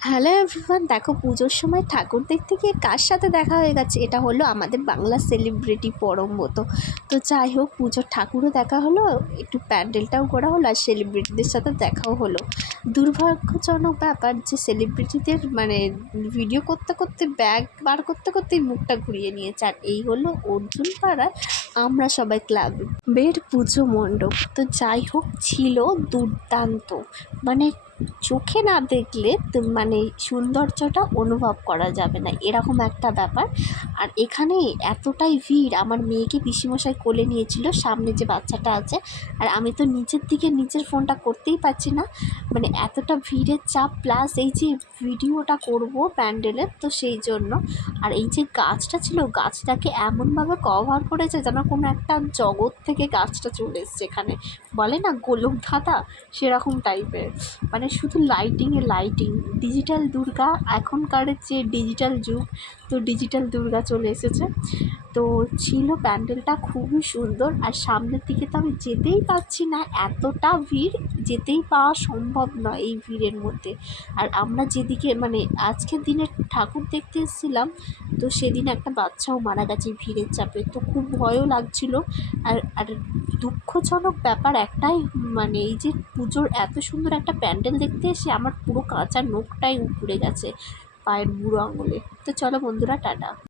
Hello everyone, দেখো পুজোর সময় ঠাকুর দেখতে গিয়ে কার সাথে দেখা হয়ে গেছে। এটা হলো আমাদের বাংলা সেলিব্রিটি পরমব্রত। তো যাই হোক, পুজোর ঠাকুরও দেখা হলো, একটু প্যান্ডেলটাও করা হলো, আর সেলিব্রিটিদের সাথে দেখাও হলো। দুর্ভাগ্যজনক ব্যাপার যে সেলিব্রিটিদের ভিডিও করতে করতে ব্যাগ বার করতে করতেই মুখটা ঘুরিয়ে নিয়েছে। আর এই হলো অর্জুন পাড়ায় আমরা সবাই ক্লাবের পুজো মণ্ডপ। তো যাই হোক, ছিল দুর্দান্ত। চোখে না দেখলে সৌন্দর্যটা অনুভব করা যাবে না, এরকম একটা ব্যাপার। আর এখানে এতটাই ভিড়, আমার মেয়েকে পিসিমশাই কোলে নিয়েছিল, সামনে যে বাচ্চাটা আছে। আর আমি তো নিচের দিকে নিজের ফোনটা করতেই পারছি না, এতটা ভিড়ের চাপ, প্লাস এই যে ভিডিওটা করব প্যান্ডেলের, তো সেই জন্য। আর এই যে গাছটা ছিল, গাছটাকে এমনভাবে কভার করেছে যেন কোনো একটা জগৎ থেকে গাছটা চলে এসছে। এখানে বলে না গোলক ধাঁধা, সেরকম টাইপের। শুধু লাইটিং। ডিজিটাল দুর্গা, এখনকারের যে ডিজিটাল যুগ, তো ডিজিটাল দুর্গা চলে এসেছে। তো ছিল প্যান্ডেলটা খুবই সুন্দর। আর সামনের দিকে তো আমি যেতেই পারছি না, এতটা ভিড়, যেতেই পাওয়া সম্ভব নয় এই ভিড়ের মধ্যে। আর আমরা যেদিকে আজকের দিনে ঠাকুর দেখতে এসেছিলাম, তো সেদিন একটা বাচ্চাও মারা গেছে ভিড়ের চাপে, তো খুব ভয়ও লাগছিল। আর দুঃখজনক ব্যাপার একটাই, এই যে পুজোর এত সুন্দর একটা প্যান্ডেল দেখতে এসে আমার পুরো কাঁচা নখটাই উপড়ে গেছে পায়ের বুড়ো আঙুলে। তো চলো বন্ধুরা, টাটা।